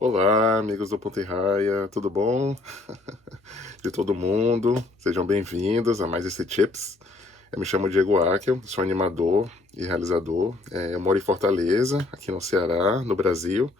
Olá, amigos do Ponto e Raia, tudo bom? De todo mundo, sejam bem-vindos a mais esse Chips. Eu me chamo Diego Akel, sou animador e realizador. Eu moro em Fortaleza, aqui no Ceará, no Brasil.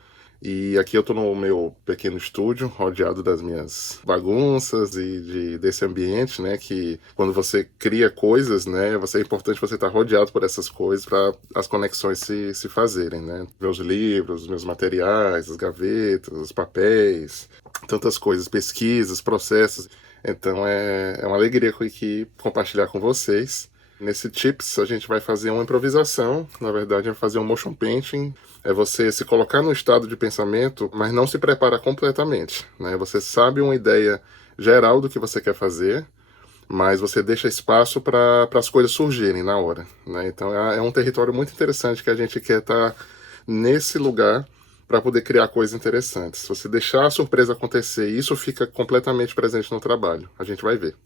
E aqui eu tô no meu pequeno estúdio, rodeado das minhas bagunças e desse ambiente, né? Que quando você cria coisas, né? É importante você estar rodeado por essas coisas para as conexões se fazerem, né? Meus livros, meus materiais, as gavetas, os papéis, tantas coisas, pesquisas, processos. Então é uma alegria aqui compartilhar com vocês. Nesse Tips a gente vai fazer uma improvisação, na verdade é fazer um motion painting, é você se colocar num estado de pensamento, mas não se prepara completamente, né? Você sabe uma ideia geral do que você quer fazer, mas você deixa espaço para as coisas surgirem na hora, né? Então é um território muito interessante que a gente quer estar nesse lugar para poder criar coisas interessantes. Se você deixar a surpresa acontecer, isso fica completamente presente no trabalho. A gente vai ver.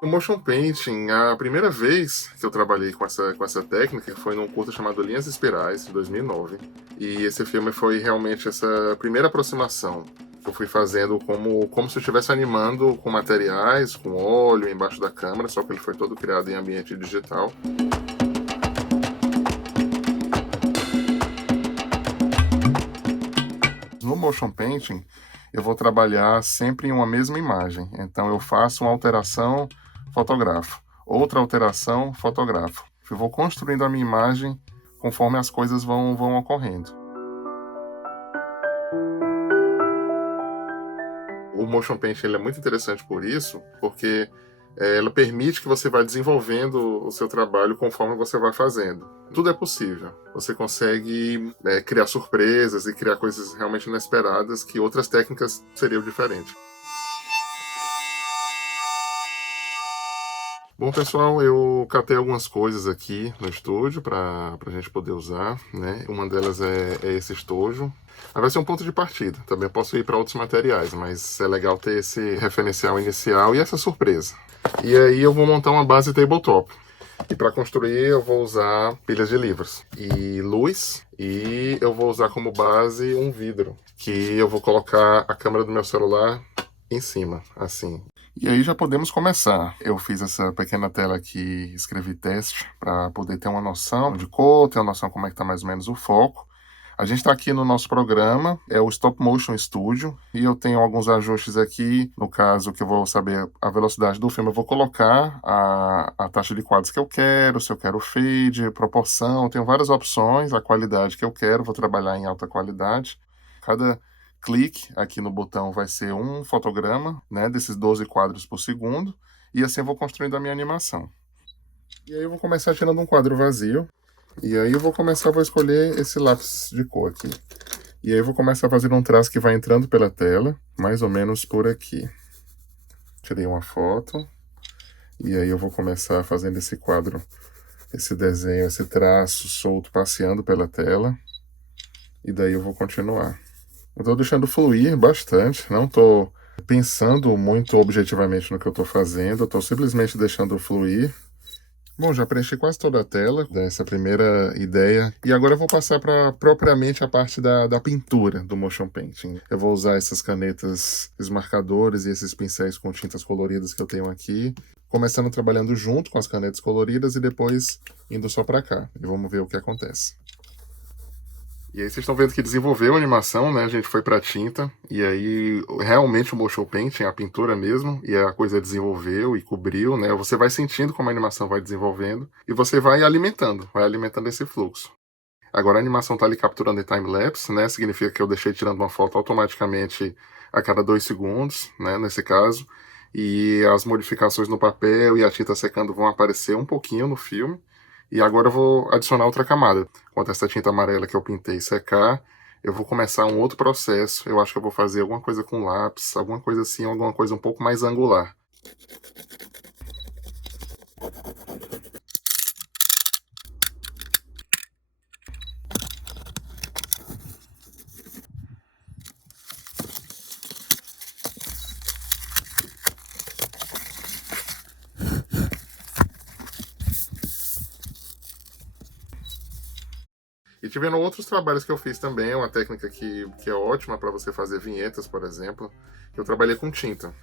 O motion painting, a primeira vez que eu trabalhei com essa técnica foi num curta chamado Linhas Espirais, de 2009. E esse filme foi realmente essa primeira aproximação que eu fui fazendo como se eu estivesse animando com materiais, com óleo embaixo da câmera, só que ele foi todo criado em ambiente digital. No motion painting, eu vou trabalhar sempre em uma mesma imagem. Então eu faço uma alteração, fotografo. Outra alteração, fotografo. Eu vou construindo a minha imagem conforme as coisas vão ocorrendo. O motion painting ele é muito interessante por isso, porque ela permite que você vá desenvolvendo o seu trabalho conforme você vai fazendo. Tudo é possível. Você consegue criar surpresas e criar coisas realmente inesperadas que outras técnicas seriam diferentes. Bom, pessoal, eu catei algumas coisas aqui no estúdio para a gente poder usar, né? Uma delas é esse estojo. Vai ser um ponto de partida. Também posso ir para outros materiais, mas é legal ter esse referencial inicial e essa surpresa. E aí eu vou montar uma base tabletop. E para construir eu vou usar pilhas de livros e luz, e eu vou usar como base um vidro, que eu vou colocar a câmera do meu celular em cima, assim. E aí já podemos começar. Eu fiz essa pequena tela aqui, escrevi teste para poder ter uma noção de cor, ter uma noção como é que tá mais ou menos o foco. A gente está aqui no nosso programa, é o Stop Motion Studio, e eu tenho alguns ajustes aqui, no caso que eu vou saber a velocidade do filme, eu vou colocar a taxa de quadros que eu quero, se eu quero fade, proporção, tenho várias opções, a qualidade que eu quero, vou trabalhar em alta qualidade. Cada clique aqui no botão vai ser um fotograma, né, desses 12 quadros por segundo, e assim eu vou construindo a minha animação. E aí eu vou começar tirando um quadro vazio, e aí eu vou escolher esse lápis de cor aqui. E aí eu vou começar a fazer um traço que vai entrando pela tela, mais ou menos por aqui. Tirei uma foto, e aí eu vou começar fazendo esse quadro, esse desenho, esse traço solto passeando pela tela, e daí eu vou continuar. Eu tô deixando fluir bastante, não tô pensando muito objetivamente no que eu tô fazendo, eu tô simplesmente deixando fluir. Bom, já preenchi quase toda a tela dessa primeira ideia, e agora eu vou passar para propriamente a parte da pintura do motion painting. Eu vou usar essas canetas, esses marcadores e esses pincéis com tintas coloridas que eu tenho aqui, começando trabalhando junto com as canetas coloridas e depois indo só para cá. E vamos ver o que acontece. E aí vocês estão vendo que desenvolveu a animação, né? A gente foi pra tinta, e aí realmente o motion painting, a pintura mesmo, e a coisa desenvolveu e cobriu, né? Você vai sentindo como a animação vai desenvolvendo, e você vai alimentando esse fluxo. Agora a animação tá ali capturando em time-lapse, né? Significa que eu deixei tirando uma foto automaticamente a cada 2 segundos, né? Nesse caso, e as modificações no papel e a tinta secando vão aparecer um pouquinho no filme. E agora eu vou adicionar outra camada. Quando essa tinta amarela que eu pintei secar, eu vou começar um outro processo. Eu acho que eu vou fazer alguma coisa com lápis, alguma coisa assim, alguma coisa um pouco mais angular. tiveram outros trabalhos que eu fiz também, uma técnica que é ótima para você fazer vinhetas, por exemplo. Eu trabalhei com tinta.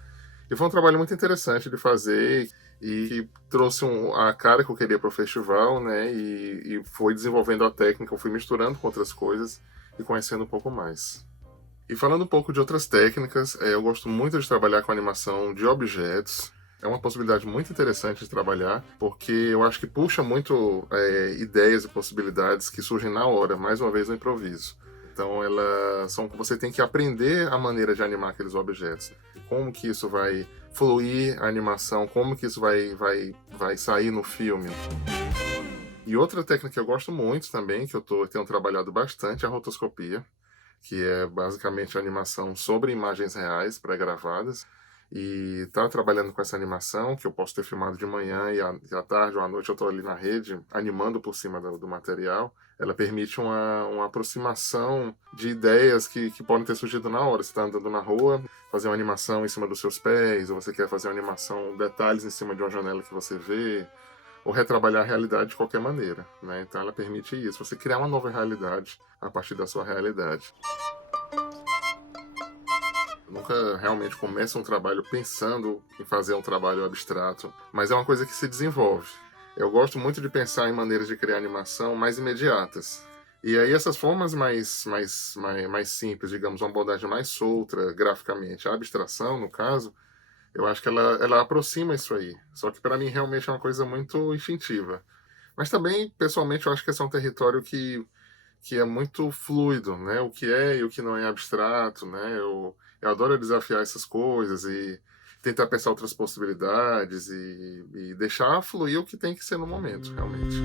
E foi um trabalho muito interessante de fazer e que trouxe a cara que eu queria para o festival, né? E foi desenvolvendo a técnica, eu fui misturando com outras coisas e conhecendo um pouco mais. E falando um pouco de outras técnicas, eu gosto muito de trabalhar com animação de objetos. É uma possibilidade muito interessante de trabalhar, porque eu acho que puxa muito ideias e possibilidades que surgem na hora, mais uma vez no improviso. Então, você tem que aprender a maneira de animar aqueles objetos. Como que isso vai fluir a animação, como que isso vai sair no filme. E outra técnica que eu gosto muito também, que eu tenho trabalhado bastante, é a rotoscopia, que é basicamente animação sobre imagens reais pré-gravadas. E tá trabalhando com essa animação, que eu posso ter filmado de manhã e à tarde ou à noite eu estou ali na rede, animando por cima do material. Ela permite uma aproximação de ideias que podem ter surgido na hora. Você está andando na rua, fazer uma animação em cima dos seus pés, ou você quer fazer uma animação, detalhes em cima de uma janela que você vê, ou retrabalhar a realidade de qualquer maneira, né? Então ela permite isso, você criar uma nova realidade a partir da sua realidade. Eu nunca realmente começo um trabalho pensando em fazer um trabalho abstrato, mas é uma coisa que se desenvolve. Eu gosto muito de pensar em maneiras de criar animação mais imediatas. E aí essas formas mais simples, digamos, uma abordagem mais solta graficamente, a abstração, no caso, eu acho que ela aproxima isso aí. Só que para mim realmente é uma coisa muito instintiva. Mas também, pessoalmente, eu acho que esse é um território que é muito fluido, né? O que é e o que não é abstrato, né? Eu adoro desafiar essas coisas e tentar pensar outras possibilidades e deixar fluir o que tem que ser no momento, realmente.